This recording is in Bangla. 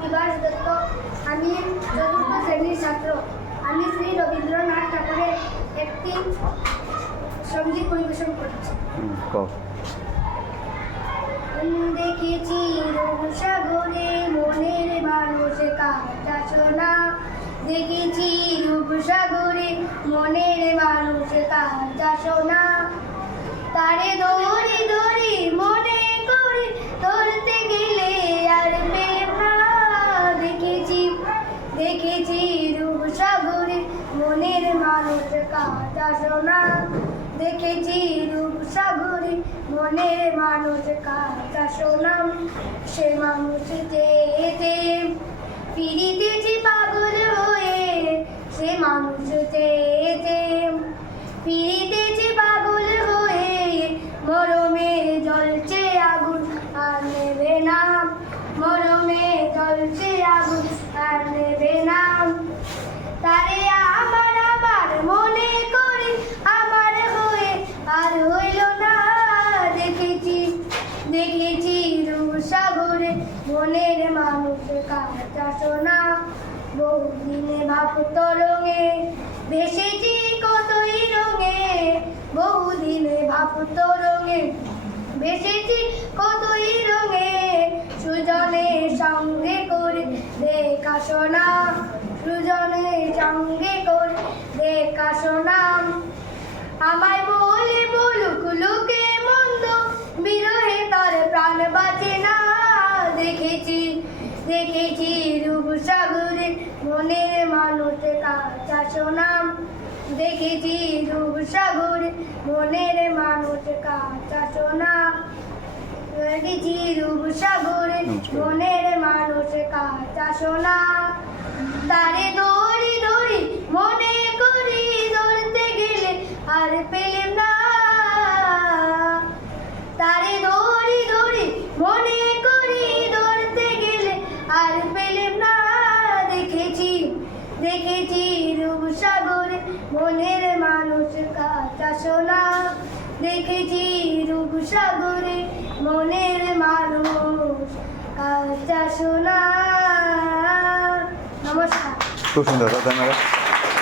বিভাস দত্ত। আমি চতুর্থ শ্রেণির ছাত্র। আমি শ্রী রবীন্দ্রনাথ ঠাকুরের একটি সংগীত পরিবেশন করছি। দেখেছি রূপসাগরে মনের মানুষ কাটাশোনা দেখেছি রূপসাগরে মনের মানুষ কাটাশোনা তারে দৌড়ি দেখেছি রূপসাগরে মনের মানুষ কাটাশোনা দেখেছি রূপসাগরে মনের মানুষ কাটা সোনাম সে মানুষ যেতে ফিরিতেছি পাগল হয়ে, সে মানুষ যেতে ফিরিতেছি দেখেছি মনের মানুষ কাঁচা সোনা, বহুদিনে ভাব তরঙে ভেসেছি কতই রঙে, বহুদিনে ভাব তরঙে ভেসেছি কতই রঙে, সুজনে সঙ্গে করে দেখা শোনা সুজনে সঙ্গে করে দেখা শোনা দেখেছি রূপসাগরে মনের মানুষে কাঁচা সোনাম দেখেছি রূপসাগরে মনের মানুষে কাঁচা সোনাম দেখেছি রূপসাগরে মনের মানুষ কাঁচা সোনা তারে দড়ি দড়ি মনে করি ধরতে গেলে আর পেলেম না তারে দড়ি দড়ি মনে করি ধরতে গেলে আর পেলেম না দেখেছি দেখেছি রূপসাগরে মনের মানুষ কাঁচা সোনা। দেখেছি রূপসাগরে মনের মানুষ কাঁচা সোনা। নমস্কার। খুব সুন্দর ধন্যবাদ।